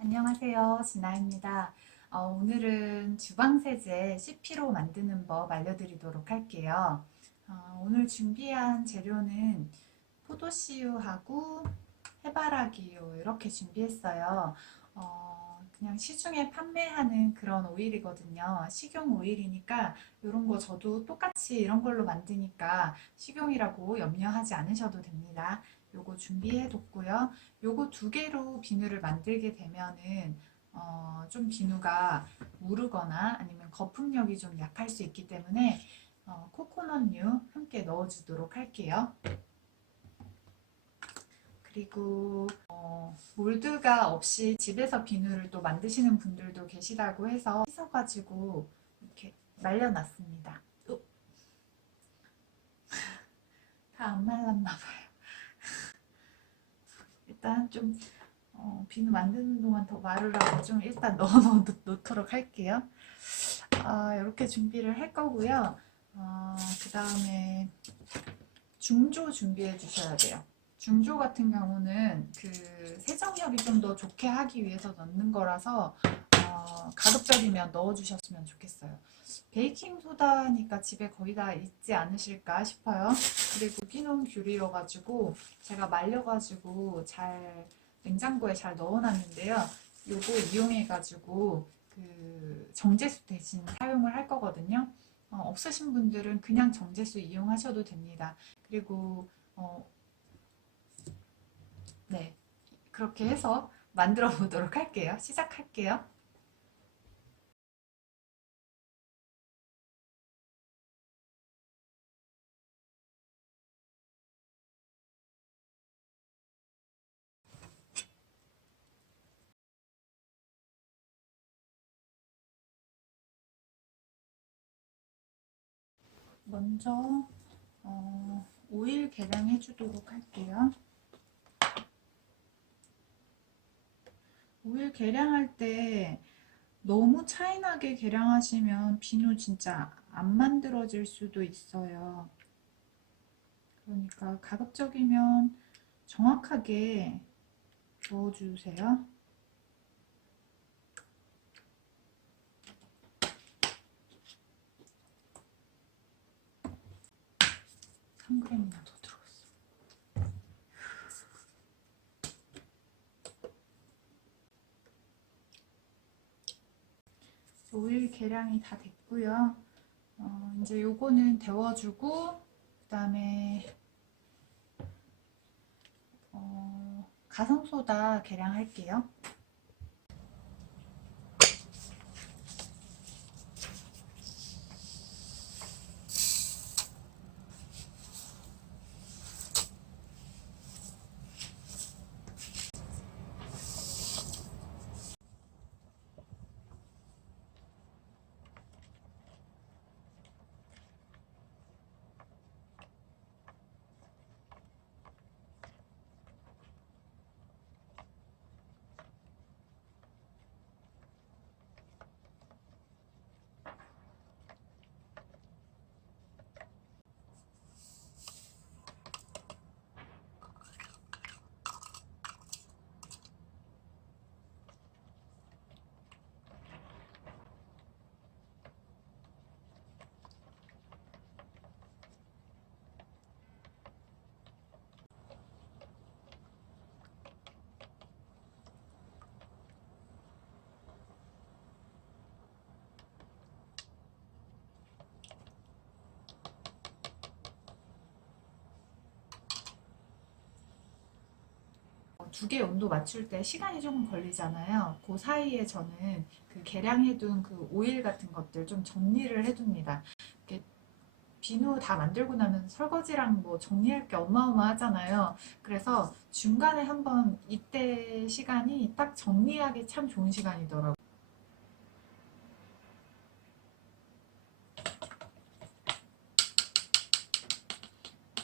안녕하세요. 진아입니다. 오늘은 주방세제 CP로 만드는 법 알려드리도록 할게요. 오늘 준비한 재료는 포도씨유하고 해바라기유 이렇게 준비했어요. 그냥 시중에 판매하는 그런 오일이거든요. 식용 오일이니까 이런 거 저도 똑같이 이런 걸로 만드니까 식용이라고 염려하지 않으셔도 됩니다. 요거 준비해 뒀고요. 요거 두 개로 비누를 만들게 되면은 좀 비누가 무르거나 아니면 거품력이 좀 약할 수 있기 때문에 코코넛유 함께 넣어주도록 할게요. 그리고 몰드가 없이 집에서 비누를 또 만드시는 분들도 계시다고 해서 씻어가지고 이렇게 말려놨습니다. 다 안 말랐나 봐요. 일단 좀 비누 만드는 동안 더 마르라고 좀 일단 넣어 놓도록 할게요. 이렇게 준비를 할 거고요. 그 다음에 중조 준비해 주셔야 돼요. 중조 같은 경우는 그 세정력이 좀 더 좋게 하기 위해서 넣는 거라서 가급적이면 넣어주셨으면 좋겠어요. 베이킹 소다니까 집에 거의 다 있지 않으실까 싶어요. 그리고 유기농 귤이어가지고 제가 말려가지고 잘 냉장고에 잘 넣어놨는데요. 요거 이용해가지고 그 정제수 대신 사용을 할 거거든요. 없으신 분들은 그냥 정제수 이용하셔도 됩니다. 그리고 네, 그렇게 해서 만들어 보도록 할게요. 시작할게요. 먼저 오일 계량해 주도록 할게요. 오일 계량할 때 너무 차이나게 계량하시면 비누 진짜 안 만들어질 수도 있어요. 그러니까 가급적이면 정확하게 넣어주세요. 3g이나 더 들어갔어. 오일 계량이 다 됐고요. 이제 요거는 데워주고 그 다음에 가성소다 계량할게요. 두 개 온도 맞출 때 시간이 조금 걸리잖아요. 그 사이에 저는 그 계량해둔 그 오일 같은 것들 좀 정리를 해둡니다. 이렇게 비누 다 만들고 나면 설거지랑 뭐 정리할 게 어마어마하잖아요. 그래서 중간에 한번 이때 시간이 딱 정리하기 참 좋은 시간이더라고요.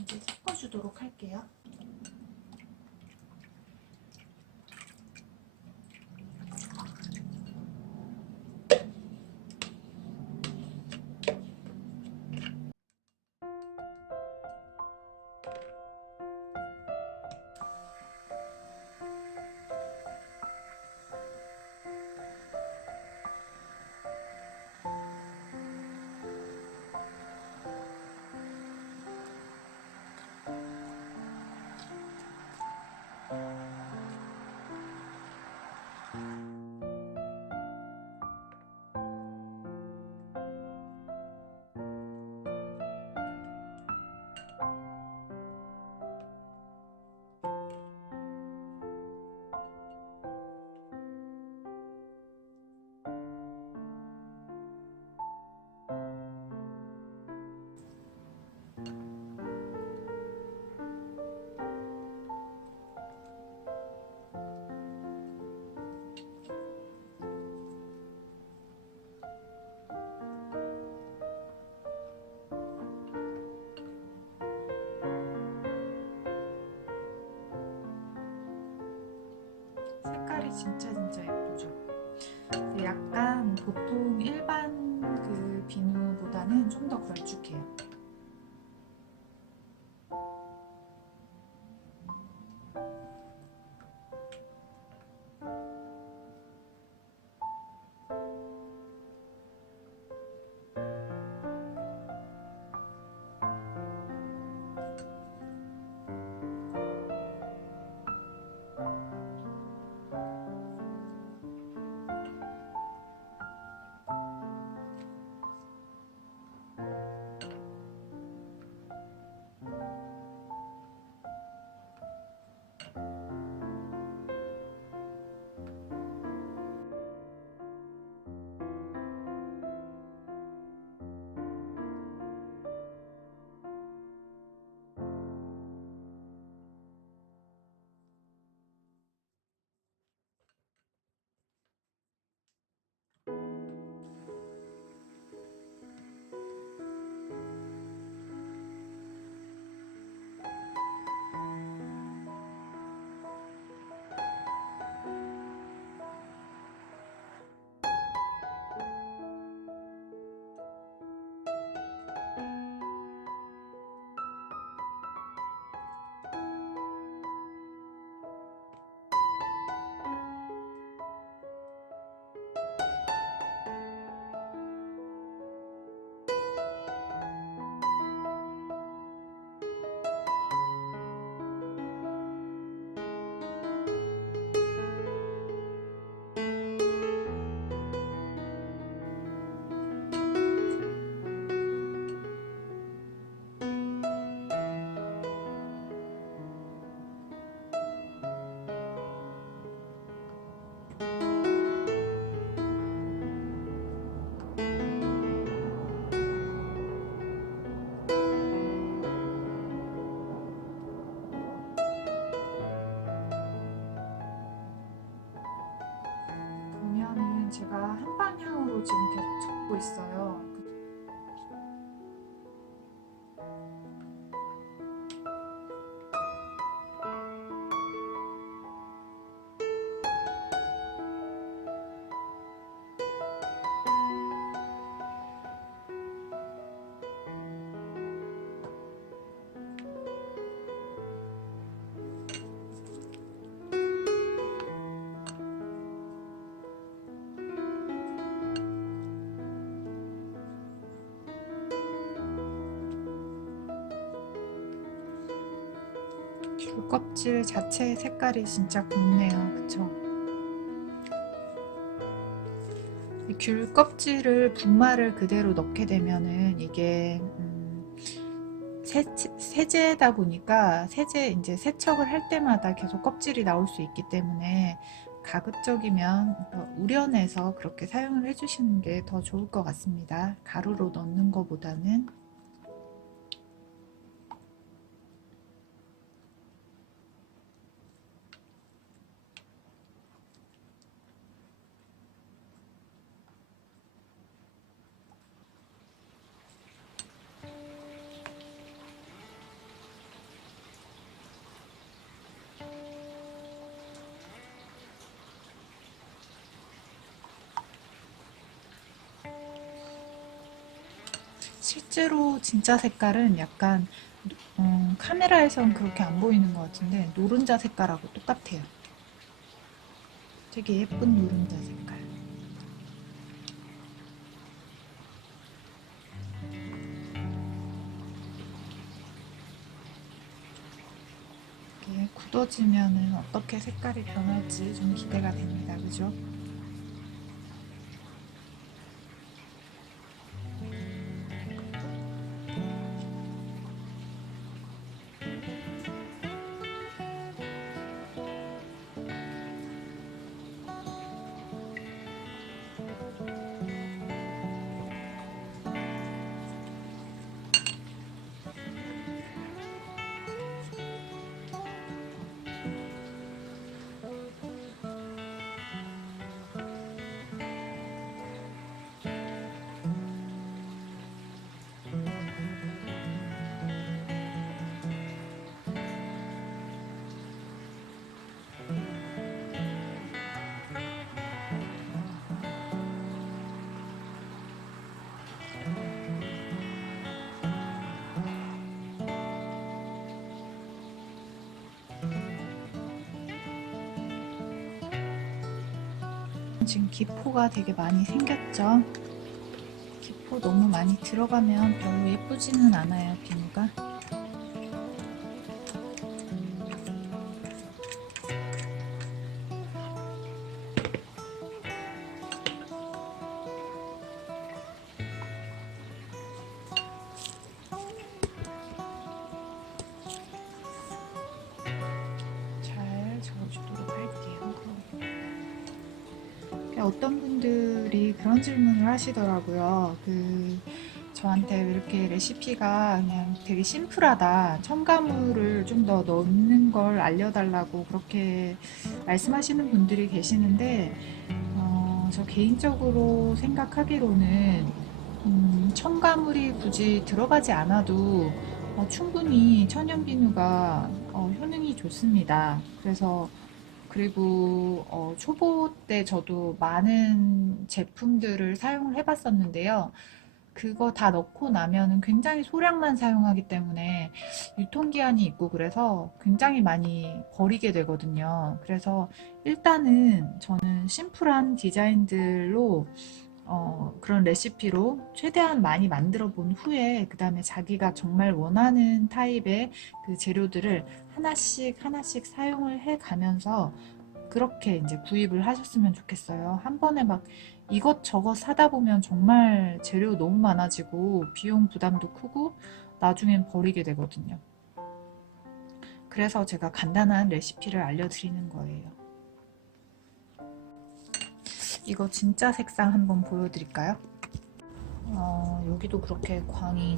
이제 섞어주도록 할게요. 진짜 예쁘죠. 약간 보통 일반 그 비누보다는 좀 더 걸쭉해요. 보면은 제가 한 방향으로 지금 계속 접고 있어요. 귤 껍질 자체의 색깔이 진짜 곱네요. 그쵸? 이 귤 껍질을 분말을 그대로 넣게 되면은 이게 세제다 보니까 세제 이제 세척을 할 때마다 계속 껍질이 나올 수 있기 때문에 가급적이면 우려내서 그렇게 사용을 해주시는 게 더 좋을 것 같습니다. 가루로 넣는 것보다는. 실제로 진짜 색깔은 약간 카메라에선 그렇게 안 보이는 것 같은데 노른자 색깔하고 똑같아요. 되게 예쁜 노른자 색깔. 이게 굳어지면은 어떻게 색깔이 변할지 좀 기대가 됩니다. 그죠? 지금 기포가 되게 많이 생겼죠. 기포 너무 많이 들어가면 별로 예쁘지는 않아요, 비누가. 잘 저어주도록 할게요. 어떤 분들이 그런 질문을 하시더라고요. 저한테 왜 이렇게 레시피가 그냥 되게 심플하다. 첨가물을 좀 더 넣는 걸 알려달라고 그렇게 말씀하시는 분들이 계시는데, 저 개인적으로 생각하기로는, 첨가물이 굳이 들어가지 않아도 충분히 천연비누가 효능이 좋습니다. 그리고 초보 때 저도 많은 제품들을 사용을 해봤었는데요. 그거 다 넣고 나면은 굉장히 소량만 사용하기 때문에 유통기한이 있고 그래서 굉장히 많이 버리게 되거든요. 그래서 일단은 저는 심플한 디자인들로 그런 레시피로 최대한 많이 만들어 본 후에 그 다음에 자기가 정말 원하는 타입의 그 재료들을 하나씩 하나씩 사용을 해 가면서 그렇게 이제 구입을 하셨으면 좋겠어요. 한 번에 막 이것저것 사다 보면 정말 재료 너무 많아지고 비용 부담도 크고 나중엔 버리게 되거든요. 그래서 제가 간단한 레시피를 알려드리는 거예요. 이거 진짜 색상 한번 보여드릴까요? 여기도 그렇게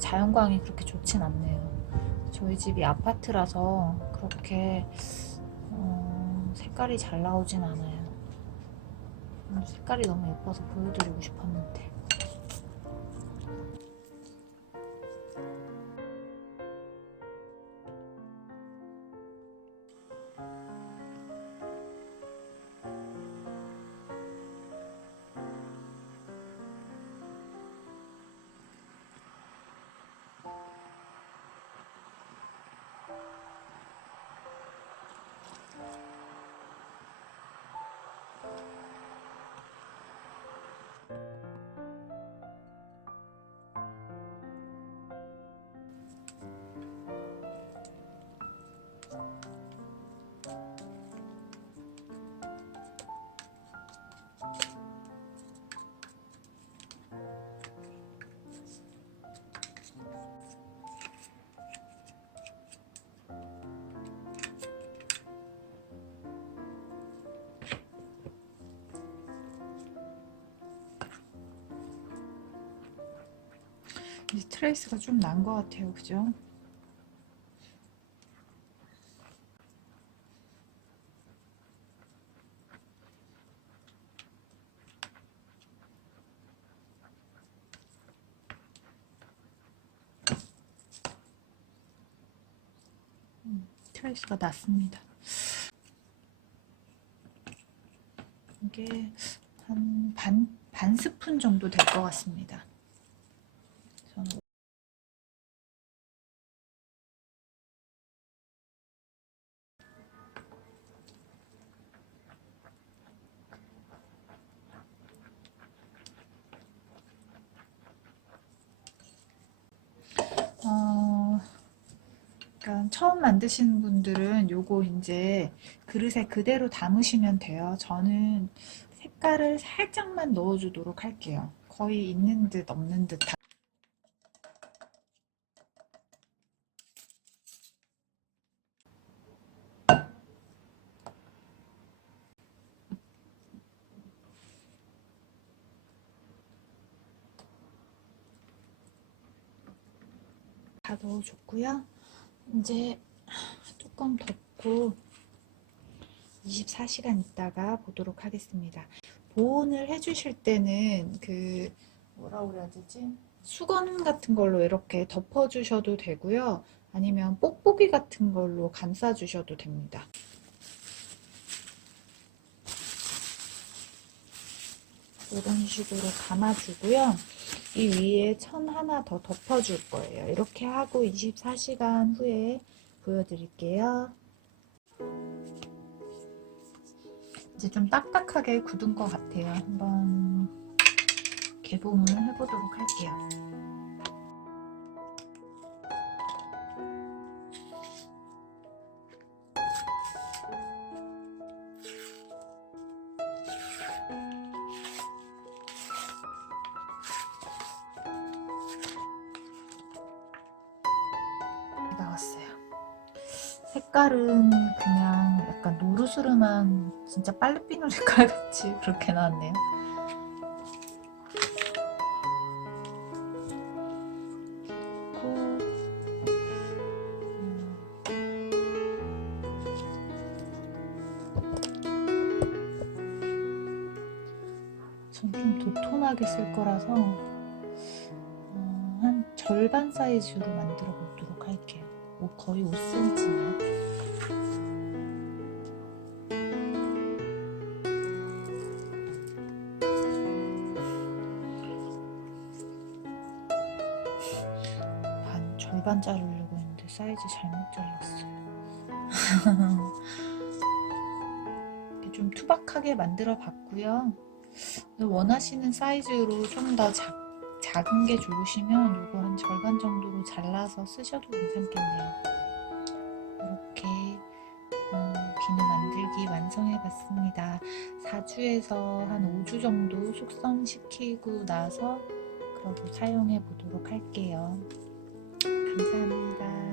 자연광이 그렇게 좋진 않네요. 저희 집이 아파트라서 그렇게 색깔이 잘 나오진 않아요. 색깔이 너무 예뻐서 보여드리고 싶었는데. 이 트레이스가 좀 난 것 같아요. 그죠? 트레이스가 났습니다. 이게 한 반 스푼 정도 될 것 같습니다. 저는 그러니까 처음 만드시는 분들은 요거 이제 그릇에 그대로 담으시면 돼요. 저는 색깔을 살짝만 넣어주도록 할게요. 거의 있는 듯 없는 듯 다 넣어줬고요. 이제 뚜껑 덮고 24시간 있다가 보도록 하겠습니다. 보온을 해주실 때는 뭐라 그래야 되지? 수건 같은 걸로 이렇게 덮어주셔도 되고요. 아니면 뽁뽁이 같은 걸로 감싸주셔도 됩니다. 이런 식으로 감아주고요. 이 위에 천 하나 더 덮어줄 거예요. 이렇게 하고 24시간 후에 보여드릴게요. 이제 좀 딱딱하게 굳은 것 같아요. 한번 개봉을 해보도록 할게요. 나왔어요. 색깔은 그냥 약간 노르스름한 진짜 빨래비누 색깔 같이 그렇게 나왔네요. 전 좀 도톰하게 쓸 거라서 한 절반 사이즈로 만들어 보도록 할게요. 거의 5cm네요. 절반 자르려고 했는데 사이즈 잘못 잘랐어요. 좀 투박하게 만들어 봤고요. 원하시는 사이즈로 좀 더 작은 게 좋으시면 이거 한 절반 정도로 잘라서 쓰셔도 괜찮겠네요. 이렇게 비누 만들기 완성해 봤습니다. 4주에서 한 5주 정도 숙성시키고 나서 그러고 사용해 보도록 할게요. 감사합니다.